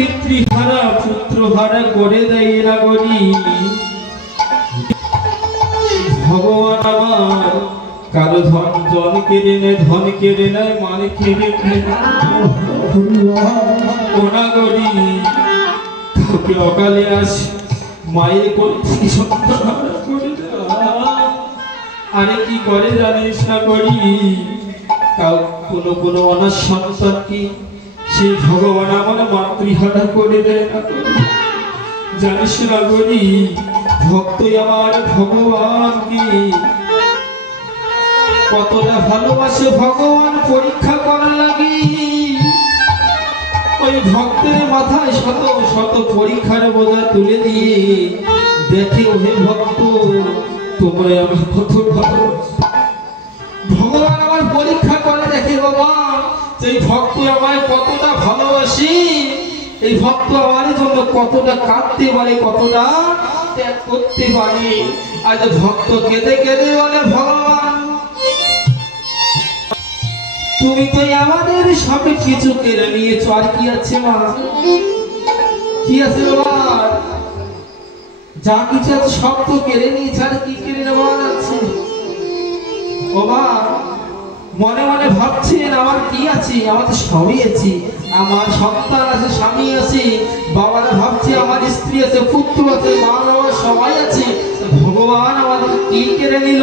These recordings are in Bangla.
পিতৃহারা পুত্রহারা করে দেয় না গরি। ভগবান আমার কারো ধন জন কেড়ে নেয়, ধন কেড়ে নেয়, মানে কেড়ে ওনা গরি। কাউকে অকালে আসে মায়ের কোলে সন্তান করে দেয়। আরে কি করে জানিস না গরি? কোনো অনাথ সন্তানকে সেই ভগবান আমার মাতৃহারা করে দেয় না গরি। জানিস না গরি, ভক্তই আমার ভগবানকে কতটা ভালোবাসে ভগবান পরীক্ষা করার লাগি। ওই ভক্তের মাথায় শত শত পরীক্ষার বোঝা তুলে দিয়ে দেখে, ওহে ভক্ত তোমরা আমার কত ভালো। ভগবান আমার পরীক্ষা করে দেখে বাবা, যে ভক্ত আমায় কতটা ভালোবাসি, এই ভক্ত আমার জন্য কতটা কাঁদতে পারে, কতটা ত্যাগ করতে পারে। আজ ভক্ত কেঁদে কেঁদে বলে, ভগবান তুমি তো আমাদের সব কিছু কেড়ে নিয়েছো, আর কি আছে মা? কি আছে বাবা? যা কিছু আছে সব তো কেড়ে নিয়েছে, আর কি কেড়ে নেওয়ার আছে? বাবা মনে মনে ভাবছেন আমার কি আছে? আমার তো সবই আছে, আমার সন্তান আছে, স্বামী আছে, বাবারা ভাবছে আমার স্ত্রী আছে, পুত্র আছে, মা বাবা সবাই আছে। ভগবান আমাদের কি কেড়ে নিল?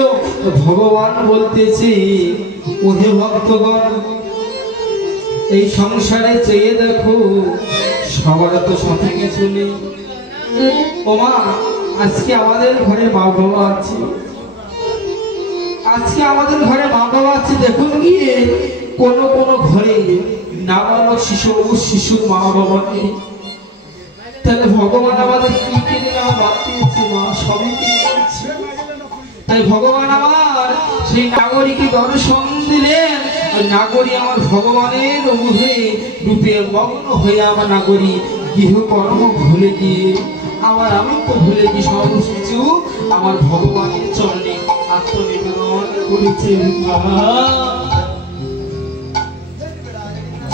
ভগবান বলতেছে, ওহে ভক্তগণ এই সংসারে চেয়ে দেখো, সবার তো সাথে কিছু নেই। ও মা, আজকে আমাদের ঘরে মা বাবা আছে, আজকে আমাদের ঘরে মা বাবা আছে। দেখুন গিয়ে কোন কোন ঘরে নাবালক শিশুর মা বাবা নেই। তাহলে ভগবান আমাদের কি কেড়ে নেওয়া বাদ দিয়েছে? মা সবই কেড়ে নিয়েছে। তাই ভগবান আমার সেই নাগরীকে দর্শন দিলেন। নাগরী আমার ভগবানের রূপে মগ্ন হয়ে আমার নাগরী গৃহকর্ম ভুলে গিয়ে আমার আনন্দ ভুলে গিয়ে সব কিছু আমার ভগবানের চরণে আত্মনিবেদন করেছে।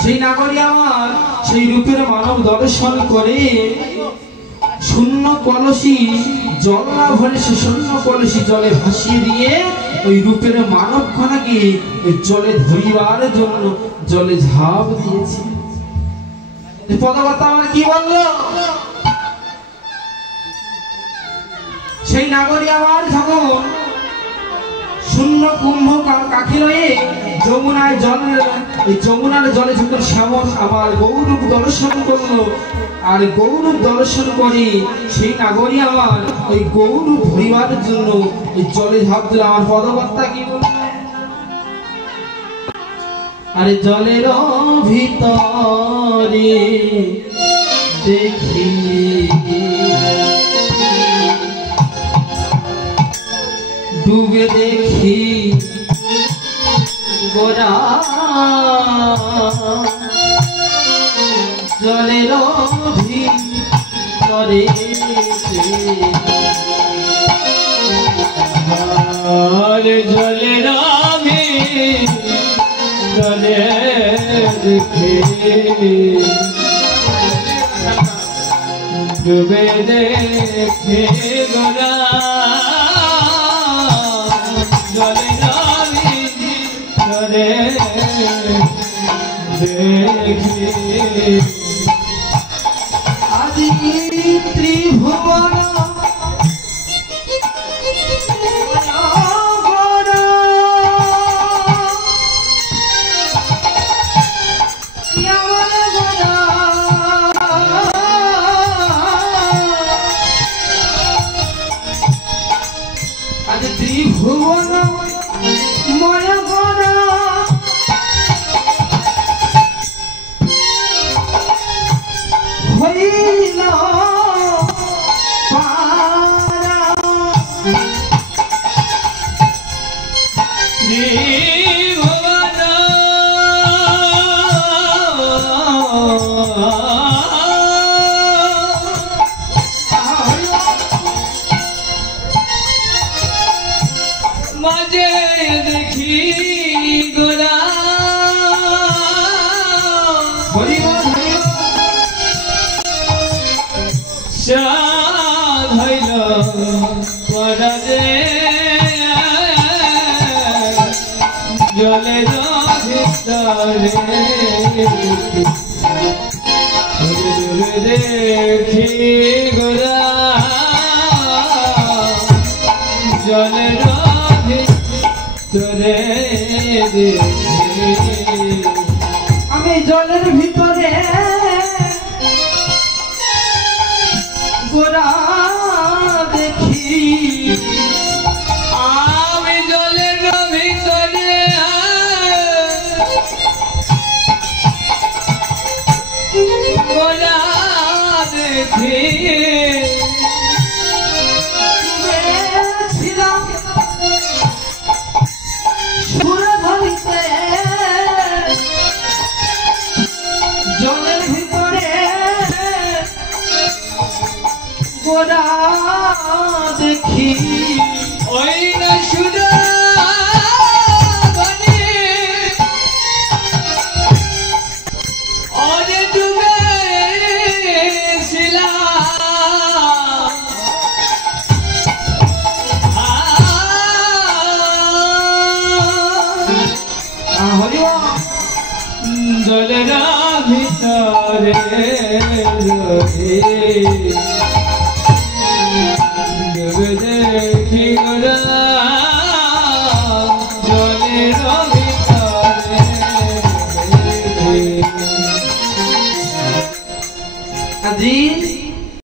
সেই নাগরী আমার সেই রূপের মানব দর্শন করে শূন্য কলসি জল না ভরে সে শূন্য কলসি জলে ভাসিয়ে দিয়ে ওই রূপের মানব খানাকে জলে ধরিবার জন্য জলে ঝাঁপ দিয়েছে। পদাবতা আমার কি বললো? সেই নাগরী আমার যখন শূন্য কুম্ভ কাকি রয়ে যমুনার জলে যখন শ্যামন আমার গৌরূপ দর্শন করলো, আর গৌরূপ দর্শন করে সেই নাগরী আমার ওই গৌরূপ ধরিবার জন্য এই জলে ঝাঁপ দিল। আমার পদবর্তা কি বলল? আরে জলের ভিতরে দেখি ডুবে দেখি গোরা জলের ভিতরে জলের ভিতরে দেখি ডুবে দেখে গোরা আজি ত্রিভুবন আজি ত্রিভুবন ময় দেখি গোরা জলের ভিতরে আমি জলের ভিতরে গোরা দেখি আমি জলের ভিতরে গোরা দেখি ছিলাম সুরধরিতে জলের ভিতরে গোরা দেখি ওই না সুরা জলের ভিতরে দেখি গোরা